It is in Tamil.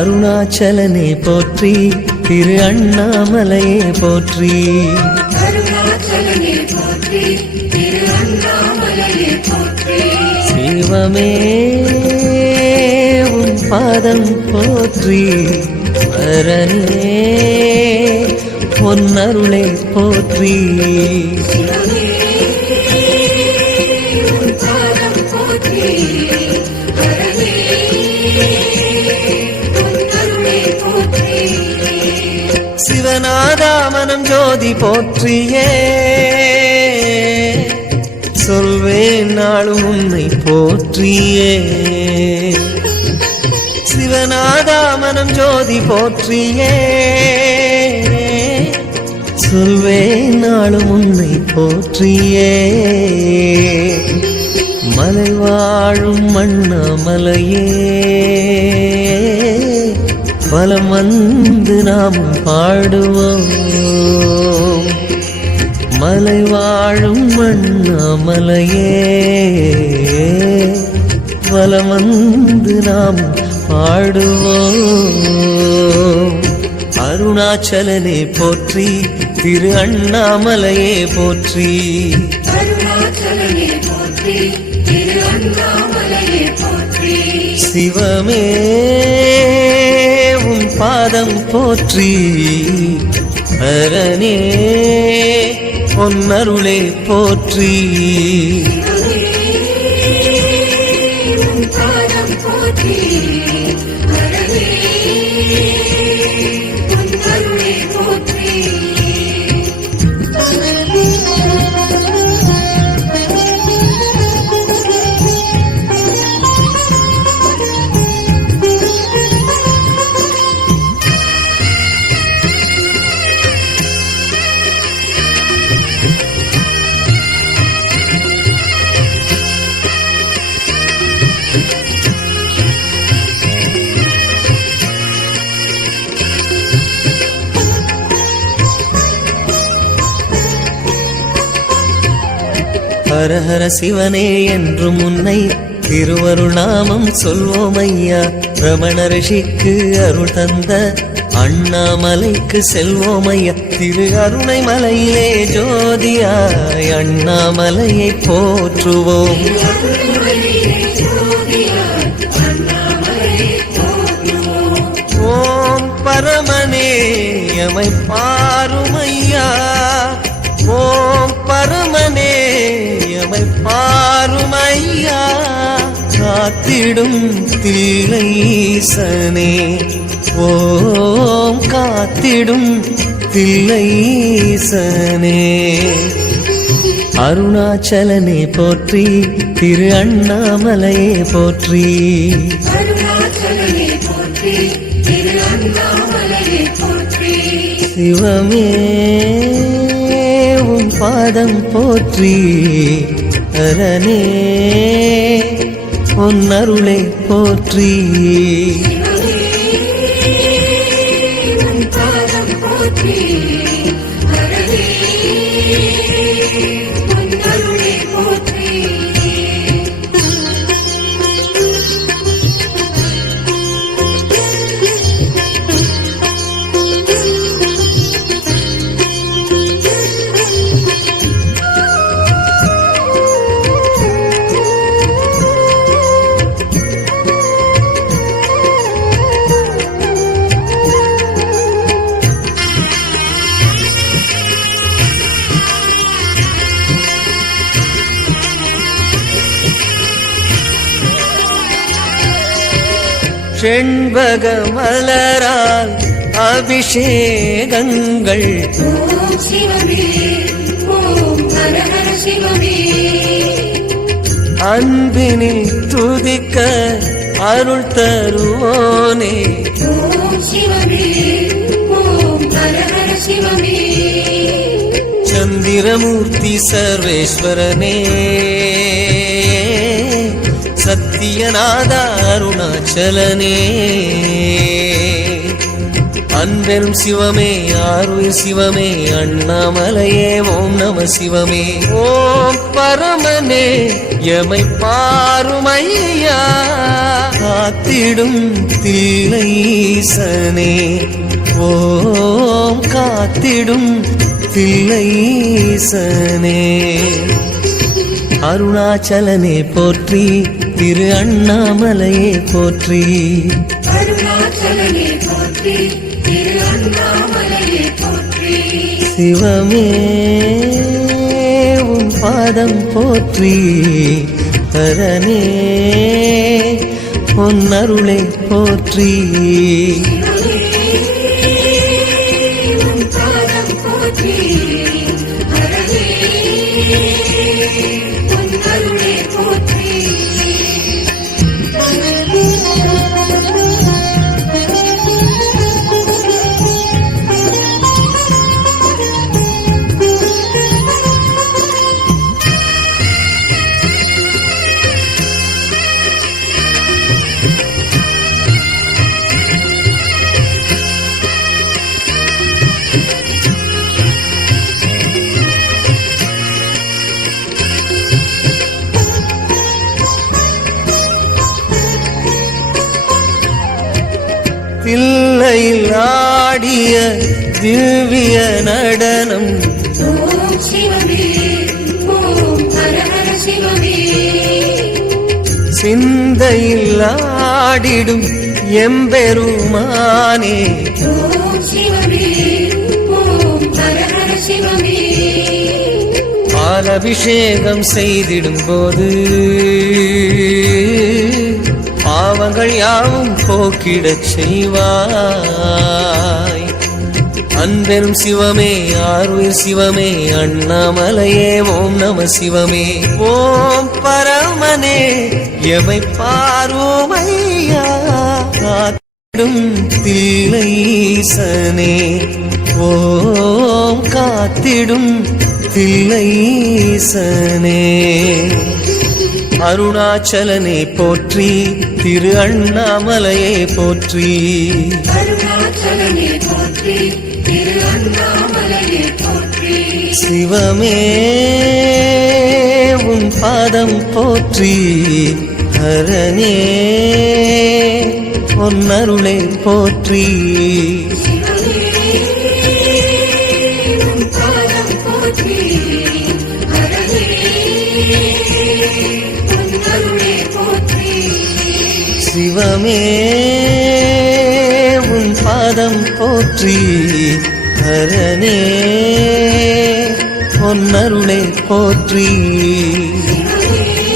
அருணாச்சலனே போற்றி, திரு அண்ணாமலையே போற்றி. அருணாச்சலனே போற்றி, திரு அண்ணாமலையே போற்றி. சிவமே உன் பாதம் போற்றி, அரனே பொன்னருளே போற்றி. சிவநாதா மனம் ஜோதி போற்றியே, சொல்வேன் நாளும் உன்னை போற்றியே. சிவநாதா மனம் ஜோதி போற்றியே, சொல்வேன் நாளும் உன்னை போற்றியே. மலை வாழும் அண்ணாமலையே, வலம் வந்து நாம் பாடுவோம். மலை வாழும் அண்ணாமலையே, வலம் வந்து நாம் பாடுவோம். அருணாச்சலனே போற்றி, திரு அண்ணாமலையே போற்றி. அருணாச்சலனே போற்றி, திரு அண்ணாமலையே போற்றி. சிவமே உன் பாதம் போற்றி, அரனே பொன்னருளே போற்றி. பாதம் போற்றி, அரனே பொன்னருளே போற்றி. ஹரஹர சிவனே என்றும் உன்னை திருவருள் நாமம் சொல்வோம் ஐயா. ரமண ரிஷிக்கு அருள் தந்த அண்ணாமலைக்கு செல்வோம் ஐயா. திரு அருணை மலையிலே ஜோதியாய் அண்ணாமலையை போற்றுவோம். ஓம் பரமனே எமை பாருமையா, ஓம் பரமனே எமை பாருமையா. காத்திடும் தில்லைசனே, ஓம் காத்திடும் தில்லைசனே. அருணாச்சலனே போற்றி, திரு அண்ணாமலையே போற்றி. அருணாச்சலனே போற்றி, திரு அண்ணாமலையே போற்றி. சிவமே உன் பாதம் போற்றி, அரனே பொன்னருளே போற்றி. பாதம் போற்றி, அரனே பொன்னருளே போற்றி. செண்பக மலரால் அபிஷேகங்கள், ஓம் சிவமே, ஓம் ஹரஹர சிவமே. அன்பினில் துதிக்க அருள் தருவோனே. ஓம் சிவமே, ஓம் ஹரஹர சிவமே. சந்திரமூர்த்தி சர்வேஸ்வரனே, சத்தியநாத அருணாச்சலனே. அன்பெரும் சிவமே ஆருயிர் சிவமே அண்ணாமலையே ஓம் நம சிவமே. ஓம் பரமனே எமை பாருமையா காத்திடும் தில்லைசனே. ஓம் காத்திடும் தில்லைசனே. அருணாச்சலனே போற்றி திரு அண்ணாமலையே போற்றி. அருணாச்சலனே போற்றி திரு அண்ணாமலையே போற்றி. சிவமே உன் பாதம் போற்றி. ஹரனே உன் அருளை போற்றி. உன் பாதம் போற்றி. ஹரனே உன் அருளை போற்றி. தில்லையில் ஆடிய திவ்ய நடனம். ஓம் சிவமே ஓம் ஹர ஹர சிவமே. சிந்தையில் ஆடிடும் எம்பெருமானே. ஓம் சிவமே ஓம் ஹர ஹர சிவமே. பாலபிஷேகம் செய்திடும் போது பாவங்கள் யாவும் போக்கிடச் செய்வாய். அன்பெரும் சிவமே ஆருயிர் சிவமே அண்ணாமலையே ஓம் நம சிவமே. ஓம் பரமனே எமை பாருமையா காத்திடும் தில்லைசனே. ஓம் காத்திடும் தில்லைசனே. அருணாச்சலனே போற்றி திரு அண்ணாமலையே போற்றி. அருணாச்சலனே போற்றி திரு அண்ணாமலையே போற்றி. சிவமே உன் பாதம் போற்றி. ஹரனே உன் அருளை போற்றி. உன் பாதம் போற்றி. ஹரனே உன் அருளை போற்றி. சிவமே உன் பாதம் போற்றி. ஹரனே உன் அருளை போற்றி. சிவமே